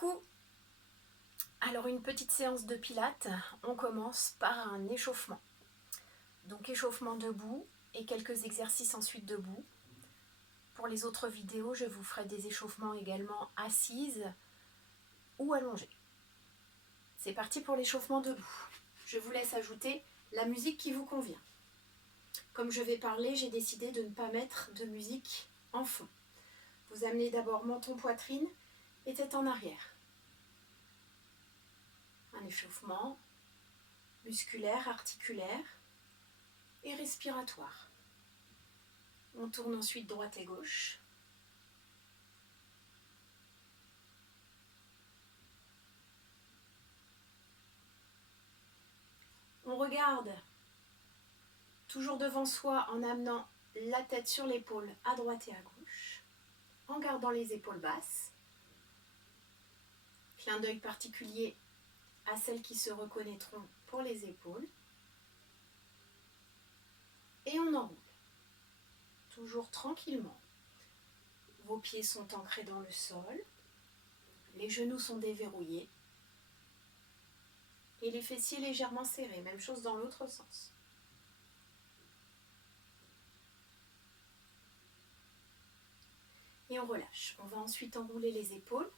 Coucou! Alors une petite séance de pilates, on commence par un échauffement. Donc échauffement debout et quelques exercices ensuite debout. Pour les autres vidéos, je vous ferai des échauffements également assises ou allongées. C'est parti pour l'échauffement debout. Je vous laisse ajouter la musique qui vous convient. Comme je vais parler, j'ai décidé de ne pas mettre de musique en fond. Vous amenez d'abord menton-poitrine et tête en arrière. Un échauffement musculaire, articulaire et respiratoire. On tourne ensuite droite et gauche. On regarde toujours devant soi en amenant la tête sur l'épaule à droite et à gauche, en gardant les épaules basses. Clin d'œil particulier à celles qui se reconnaîtront pour les épaules. Et on enroule, toujours tranquillement. Vos pieds sont ancrés dans le sol, les genoux sont déverrouillés et les fessiers légèrement serrés, même chose dans l'autre sens. Et on relâche. On va ensuite enrouler les épaules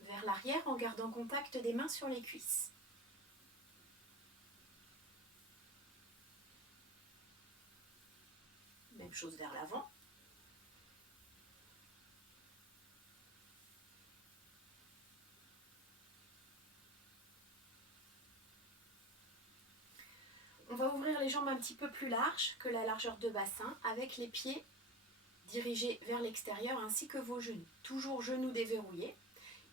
vers l'arrière en gardant contact des mains sur les cuisses. Même chose vers l'avant. On va ouvrir les jambes un petit peu plus larges que la largeur de bassin avec les pieds dirigés vers l'extérieur ainsi que vos genoux. Toujours genoux déverrouillés.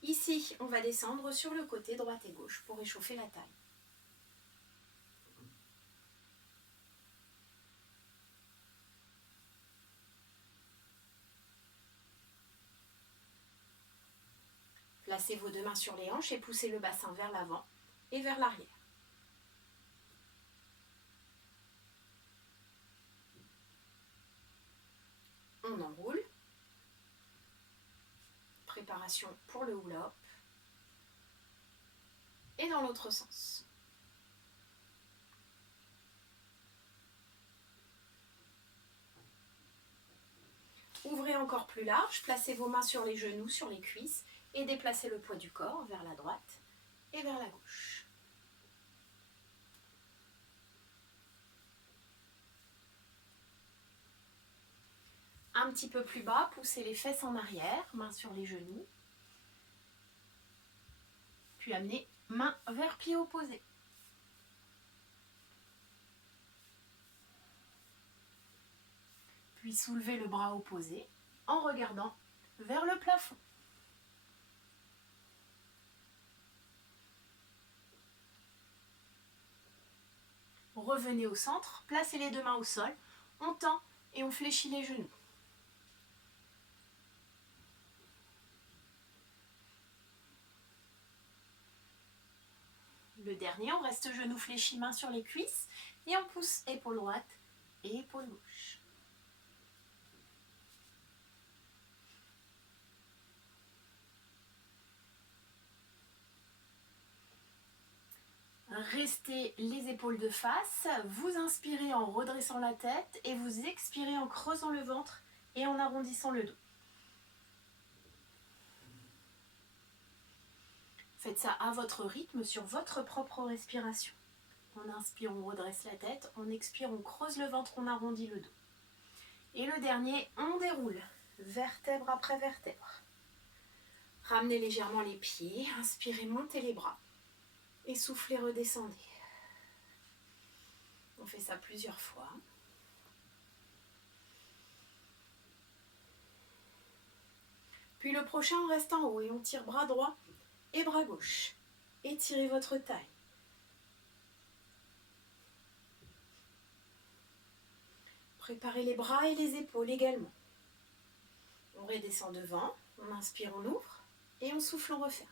Ici, on va descendre sur le côté droite et gauche pour échauffer la taille. Placez vos deux mains sur les hanches et poussez le bassin vers l'avant et vers l'arrière. On enroule. Préparation pour le hula-hoop. Et dans l'autre sens. Ouvrez encore plus large, placez vos mains sur les genoux, sur les cuisses et déplacez le poids du corps vers la droite et vers la gauche. Un petit peu plus bas, poussez les fesses en arrière, mains sur les genoux. Puis amenez main vers pied opposé. Puis soulevez le bras opposé en regardant vers le plafond. Revenez au centre, placez les deux mains au sol, on tend et on fléchit les genoux. Le dernier, on reste genou fléchi, main sur les cuisses et on pousse épaule droite et épaule gauche. Restez les épaules de face, vous inspirez en redressant la tête et vous expirez en creusant le ventre et en arrondissant le dos. Faites ça à votre rythme, sur votre propre respiration. On inspire, on redresse la tête, on expire, on creuse le ventre, on arrondit le dos. Et le dernier, on déroule, vertèbre après vertèbre. Ramenez légèrement les pieds, inspirez, montez les bras. Et soufflez, redescendez. On fait ça plusieurs fois. Puis le prochain, on reste en haut et on tire bras droit et bras gauche. Étirez votre taille. Préparez les bras et les épaules également. On redescend devant, on inspire, on ouvre et on souffle, on referme.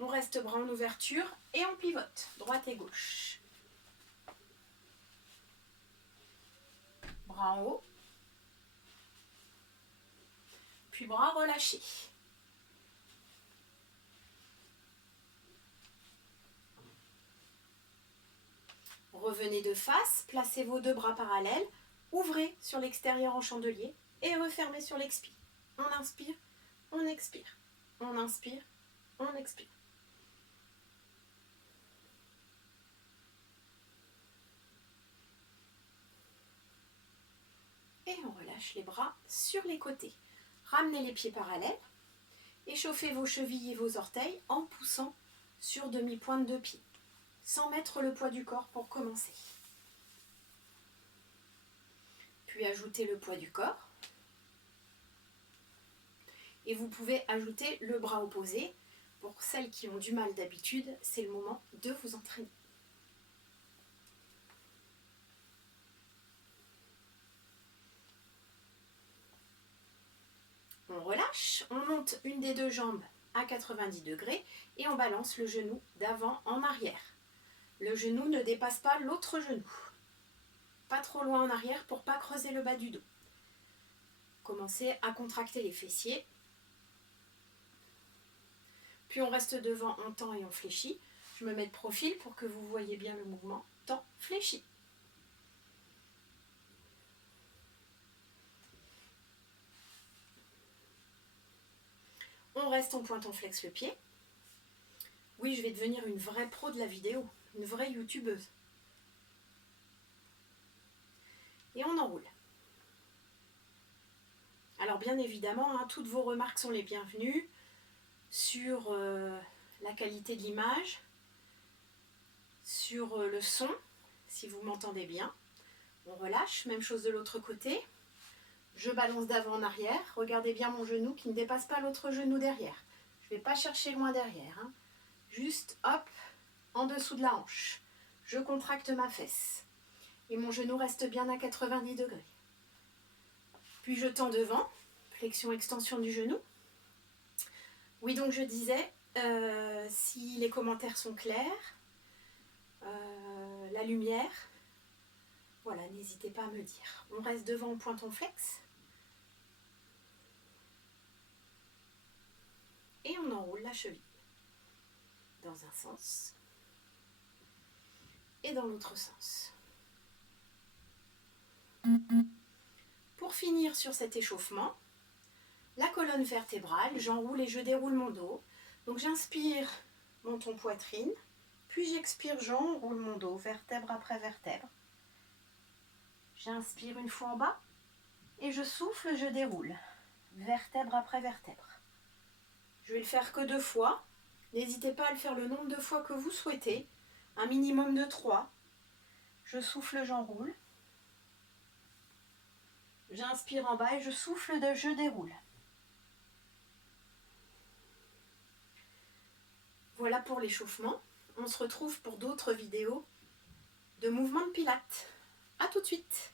On reste bras en ouverture et on pivote, droite et gauche. bras en haut, puis bras relâchés. Revenez de face, placez vos deux bras parallèles, ouvrez sur l'extérieur en chandelier et refermez sur l'expire. On inspire, on expire, on inspire, on expire. Et on relâche les bras sur les côtés. Ramenez les pieds parallèles. Échauffez vos chevilles et vos orteils en poussant sur demi-pointe de pied, sans mettre le poids du corps pour commencer. Puis ajoutez le poids du corps. Et vous pouvez ajouter le bras opposé. Pour celles qui ont du mal d'habitude, c'est le moment de vous entraîner. On relâche, on monte une des deux jambes à 90 degrés et on balance le genou d'avant en arrière. Le genou ne dépasse pas l'autre genou. Pas trop loin en arrière pour ne pas creuser le bas du dos. Commencez à contracter les fessiers. Puis on reste devant, on tend et on fléchit. Je me mets de profil pour que vous voyez bien le mouvement. Tend, fléchit. On reste en pointe, on flexe le pied. Oui, je vais devenir une vraie pro de la vidéo, une vraie youtubeuse. Et on enroule. Alors bien évidemment, toutes vos remarques sont les bienvenues sur la qualité de l'image, sur le son, si vous m'entendez bien. On relâche, même chose de l'autre côté. Je balance d'avant en arrière. Regardez bien mon genou qui ne dépasse pas l'autre genou derrière. Je ne vais pas chercher loin derrière. Juste, hop, en dessous de la hanche. Je contracte ma fesse. Et mon genou reste bien à 90 degrés. Puis je tends devant. Flexion-extension du genou. Oui, donc je disais, si les commentaires sont clairs, la lumière, voilà, n'hésitez pas à me dire. On reste devant, on pointe, on flexe. Et on enroule la cheville. Dans un sens. Et dans l'autre sens. Pour finir sur cet échauffement, la colonne vertébrale, j'enroule et je déroule mon dos. Donc j'inspire, menton poitrine, puis j'expire, j'enroule mon dos, vertèbre après vertèbre. J'inspire une fois en bas et je souffle, je déroule, vertèbre après vertèbre. Je vais le faire que 2 fois. N'hésitez pas à le faire le nombre de fois que vous souhaitez, un minimum de 3. Je souffle, j'enroule. J'inspire en bas et je souffle, je déroule. Voilà pour l'échauffement. On se retrouve pour d'autres vidéos de mouvements de pilates. À tout de suite.